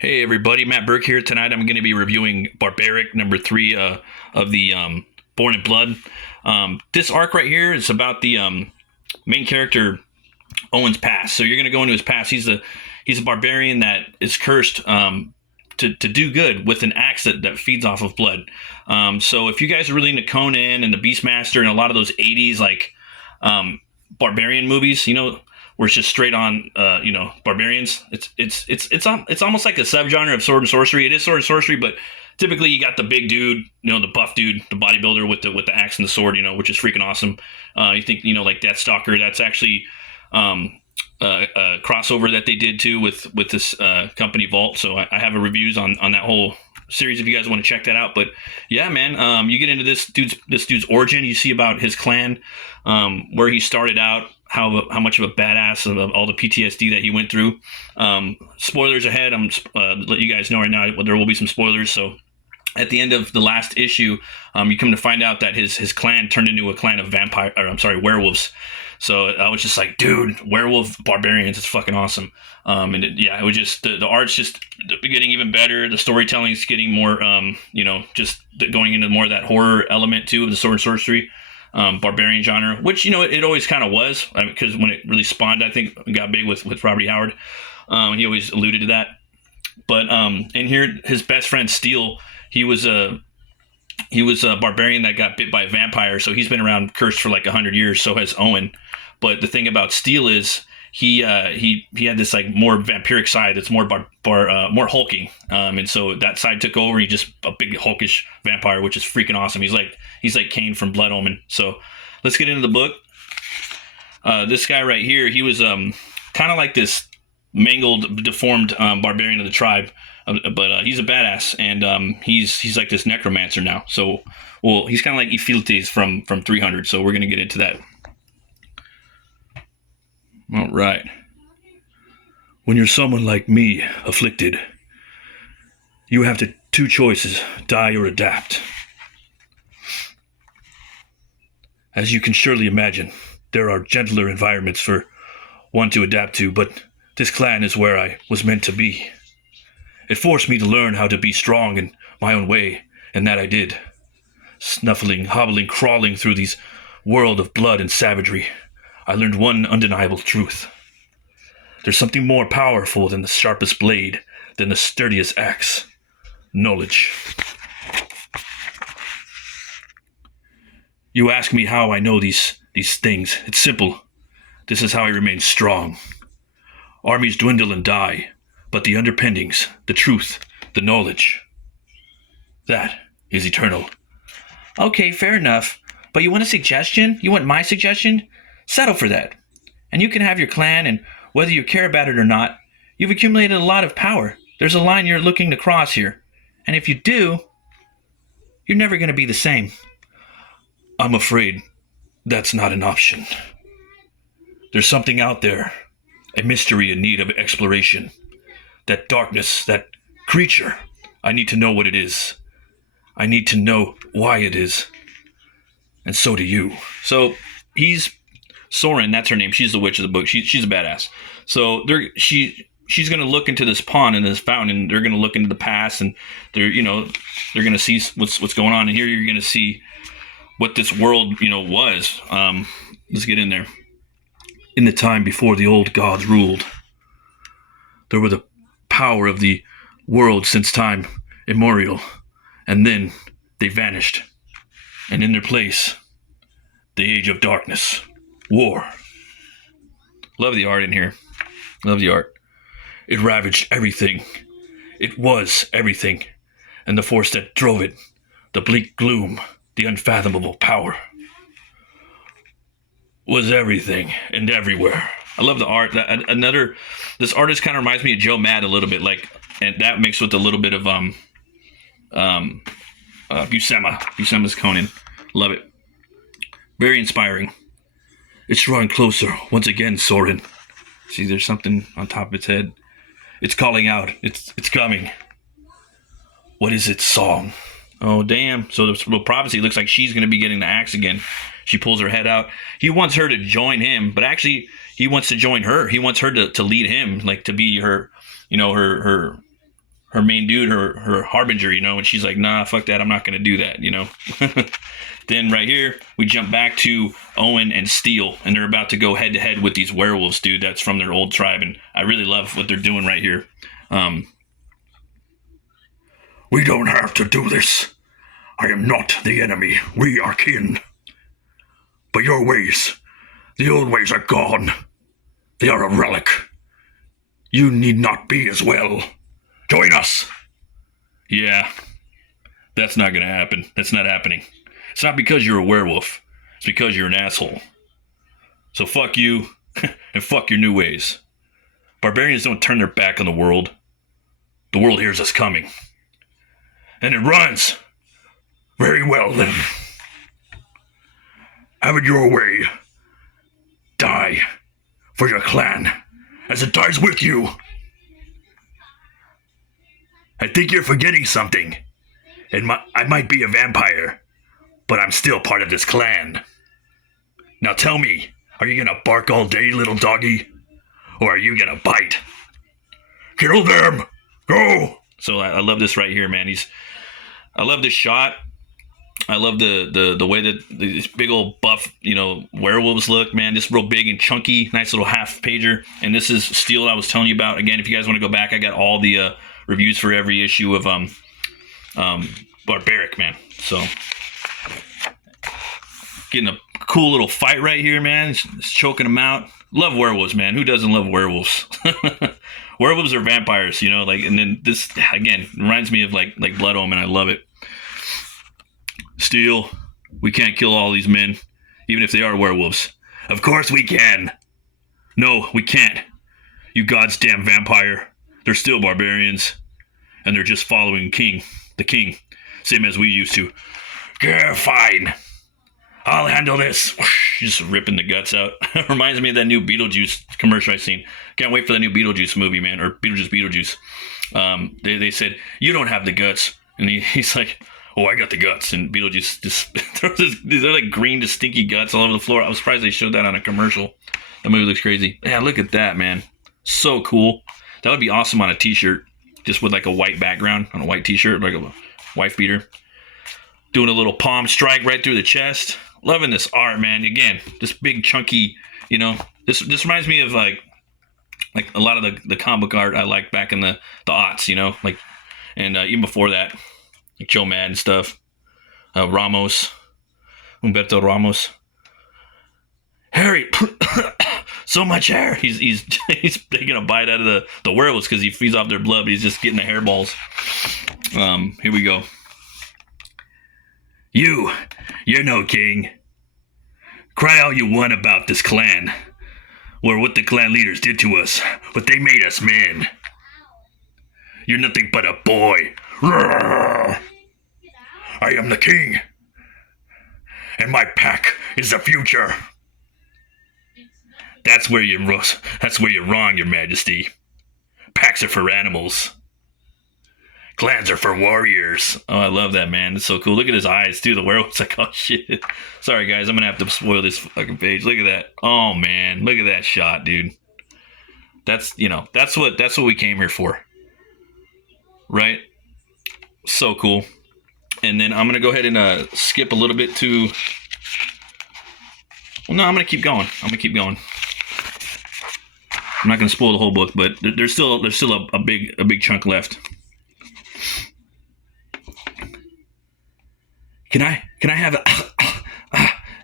Hey everybody, Matt Burke here. Tonight I'm going to be reviewing Barbaric #3 of the Born in Blood. This arc right here is about the main character Owen's past. So you're going to go into his past. He's a barbarian that is cursed to do good with an axe that feeds off of blood. So if you guys are really into Conan and the Beastmaster and a lot of those '80s barbarian movies, where it's just straight on, barbarians. It's almost like a subgenre of sword and sorcery. It is sword and sorcery, but typically you got the big dude, the buff dude, the bodybuilder with the axe and the sword, which is freaking awesome. You think, like Deathstalker. That's actually a crossover that they did too with this company Vault. So I have a reviews on that whole series if you guys want to check that out. But yeah, man, you get into this dude's origin. You see about his clan, where he started out, how much of a badass of all the PTSD that he went through. Spoilers ahead. I'm let you guys know right now there will be some spoilers. So at the end of the last issue, you come to find out that his clan turned into a clan of werewolves. So I was just like, dude, werewolf barbarians, it's fucking awesome. It was just the art's just getting even better. The storytelling's getting more, just going into more of that horror element too of the sword and sorcery, barbarian genre, which it always kind of was, because when it really spawned, I think it got big with Robert E. Howard. He always alluded to that. But in here, his best friend Steele, he was a barbarian that got bit by a vampire, so he's been around cursed for like 100 years. So has Owen. But the thing about Steele is he had this like more vampiric side that's more more hulking, and so that side took over. He's just a big hulkish vampire, which is freaking awesome. He's like Cain from Blood Omen. So let's get into the book. This guy right here, he was kind of like this mangled, deformed barbarian of the tribe, but he's a badass, and he's like this necromancer now. So, well, he's kind of like Ephialtes from 300. So we're gonna get into that. All right. When you're someone like me, afflicted, you have two choices: die or adapt. As you can surely imagine, there are gentler environments for one to adapt to, but this clan is where I was meant to be. It forced me to learn how to be strong in my own way, and that I did. Snuffling, hobbling, crawling through these world of blood and savagery, I learned one undeniable truth. There's something more powerful than the sharpest blade, than the sturdiest axe. Knowledge. You ask me how I know these things. It's simple. This is how I remain strong. Armies dwindle and die, but the underpinnings, the truth, the knowledge, that is eternal. Okay, fair enough. But you want a suggestion? You want my suggestion? Settle for that. And you can have your clan, and whether you care about it or not, you've accumulated a lot of power. There's a line you're looking to cross here. And if you do, you're never going to be the same. I'm afraid that's not an option. There's something out there, a mystery in need of exploration. That darkness, that creature, I need to know what it is. I need to know why it is. And so do you. So he's Soren, that's her name. She's the witch of the book. She's a badass. So she's going to look into this pond and this fountain, and they're going to look into the past, and they're going to see what's going on. And here you're going to see what this world was. Let's get in there. In the time before the old gods ruled, there were the power of the world since time immemorial, and then they vanished, and in their place, the age of darkness, war. Love the art in here. Love the art. It ravaged everything. It was everything, and the force that drove it, the bleak gloom, the unfathomable power, was everything and everywhere. I love the art. This artist kind of reminds me of Joe Mad a little bit, and that mixed with a little bit of Buscema's Conan. Love it. Very inspiring. It's drawing closer once again, Soren. See, there's something on top of its head. It's calling out. It's coming. What is its song? Oh, damn. So the little prophecy looks like she's going to be getting the axe again. She pulls her head out. He wants her to join him, but actually he wants to join her. He wants her to lead him, like to be her, her her main dude, her harbinger, you know, and she's like, nah, fuck that, I'm not gonna do that, you know. Then right here, we jump back to Owen and Steel, and they're about to go head to head with these werewolves, dude. That's from their old tribe, and I really love what they're doing right here. We don't have to do this. I am not the enemy. We are kin. But your ways, the old ways are gone. They are a relic. You need not be as well. Join us. Yeah, that's not gonna happen. That's not happening. It's not because you're a werewolf. It's because you're an asshole. So fuck you, and fuck your new ways. Barbarians don't turn their back on the world. The world hears us coming. And it runs. Very well, then. Have it your way. Die for your clan, as it dies with you. I think you're forgetting something. I might be a vampire, but I'm still part of this clan. Now tell me, are you gonna bark all day, little doggy? Or are you gonna bite? Kill them! Go! So I love this right here, man. I love this shot. I love the way that these big old buff, you know, werewolves look, man. Just real big and chunky, nice little half pager. And this is Steel I was telling you about. Again, if you guys want to go back, I got all the reviews for every issue of Barbaric, man. So getting a cool little fight right here, man. It's choking them out. Love werewolves, man. Who doesn't love werewolves? Werewolves are vampires, you know, like, and then this again reminds me of like Blood Omen. I love it. Steel, we can't kill all these men, even if they are werewolves. Of course we can. No, we can't. You goddamn vampire. They're still barbarians, and they're just following the king, same as we used to. Yeah, fine. I'll handle this. Just ripping the guts out. Reminds me of that new Beetlejuice commercial I seen. Can't wait for the new Beetlejuice movie, man, or Beetlejuice. They said, you don't have the guts. And he's like, oh, I got the guts. And Beetlejuice just throws they're like green to stinky guts all over the floor. I was surprised they showed that on a commercial. That movie looks crazy. Yeah, look at that, man. So cool. That would be awesome on a t-shirt, just with like a white background on a white t-shirt, like a wife beater. Doing a little palm strike right through the chest. Loving this art, man. Again, this big chunky, you know, this reminds me of like a lot of the comic book art I liked back in the aughts, you know, like, and even before that, like Joe Madden stuff, Humberto Ramos. Harry, so much hair. He's taking a bite out of the werewolves because he feeds off their blood, but he's just getting the hairballs. Here we go. You're no king. Cry all you want about this clan, or what the clan leaders did to us, but they made us men. You're nothing but a boy. Roar. I am the king, and my pack is the future. That's where you're wrong, Your Majesty. Packs are for animals. Clans are for warriors. Oh, I love that, man. It's so cool. Look at his eyes, too. The werewolf's like, oh, shit. Sorry, guys. I'm going to have to spoil this fucking page. Look at that. Oh, man. Look at that shot, dude. That's, you know, that's what we came here for. Right? So cool. And then I'm going to go ahead and skip a little bit to... Well, no, I'm going to keep going. I'm not going to spoil the whole book, but there's still a big chunk left. Can I have it?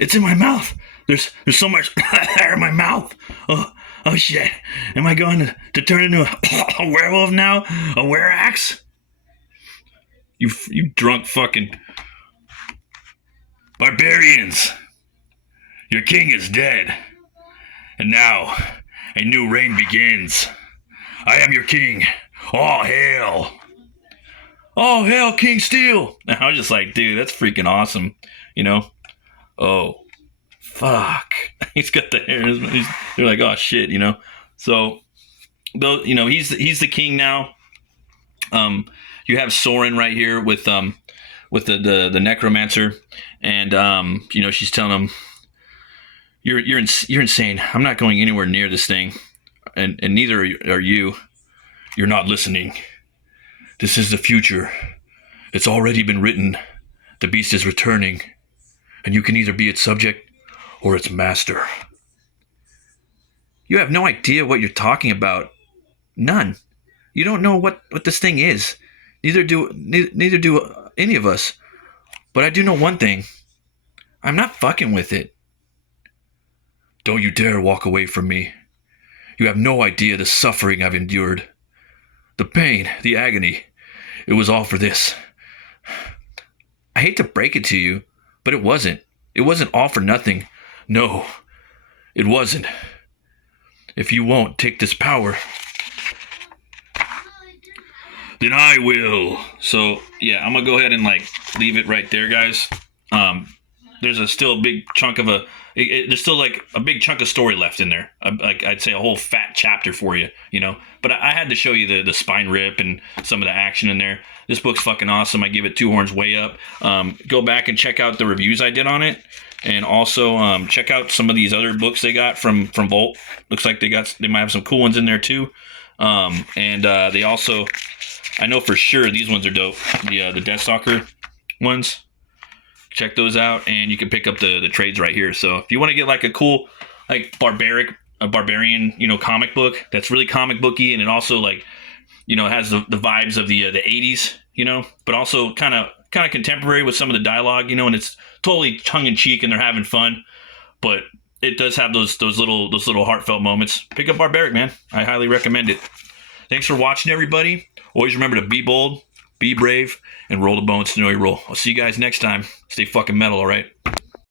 It's in my mouth. There's so much air in my mouth. Oh shit. Am I going to turn into a werewolf now? A were-axe? You drunk fucking barbarians. Your king is dead. And now a new reign begins. I am your king. All hail. Oh, hail King Steel. And I was just like, dude, that's freaking awesome. You know? Oh, fuck. He's got the hair. They're like, oh, shit, you know? So, though, you know, he's the king now. You have Soren right here with the necromancer. And, you know, she's telling him, you're insane. I'm not going anywhere near this thing. And neither are you. You're not listening. This is the future. It's already been written. The beast is returning, and you can either be its subject or its master. You have no idea what you're talking about. None. You don't know what this thing is. Neither do any of us. But I do know one thing. I'm not fucking with it. Don't you dare walk away from me. You have no idea the suffering I've endured. The pain, the agony. It was all for this. I hate to break it to you, but it wasn't. It wasn't all for nothing. No, it wasn't. If you won't take this power, then I will. So, yeah, I'm going to go ahead and, leave it right there, guys. There's still a big chunk of there's still, a big chunk of story left in there. I'd say a whole fat chapter for you, But I had to show you the spine rip and some of the action in there. This book's fucking awesome. I give it 2 horns way up. Go back and check out the reviews I did on it. And also check out some of these other books they got from Volt. Looks like they might have some cool ones in there too. They also, I know for sure these ones are dope. The Deathstalker ones. Check those out, and you can pick up the trades right here. So if you want to get a cool barbarian comic book that's really comic booky, and it also has the vibes of the 80s, but also kind of contemporary with some of the dialogue, and it's totally tongue in cheek and they're having fun, but it does have those little heartfelt moments. Pick up Barbaric, man. I highly recommend it. Thanks for watching, everybody. Always remember to be bold, be brave, and roll the bones to know your role. I'll see you guys next time. Stay fucking metal, all right?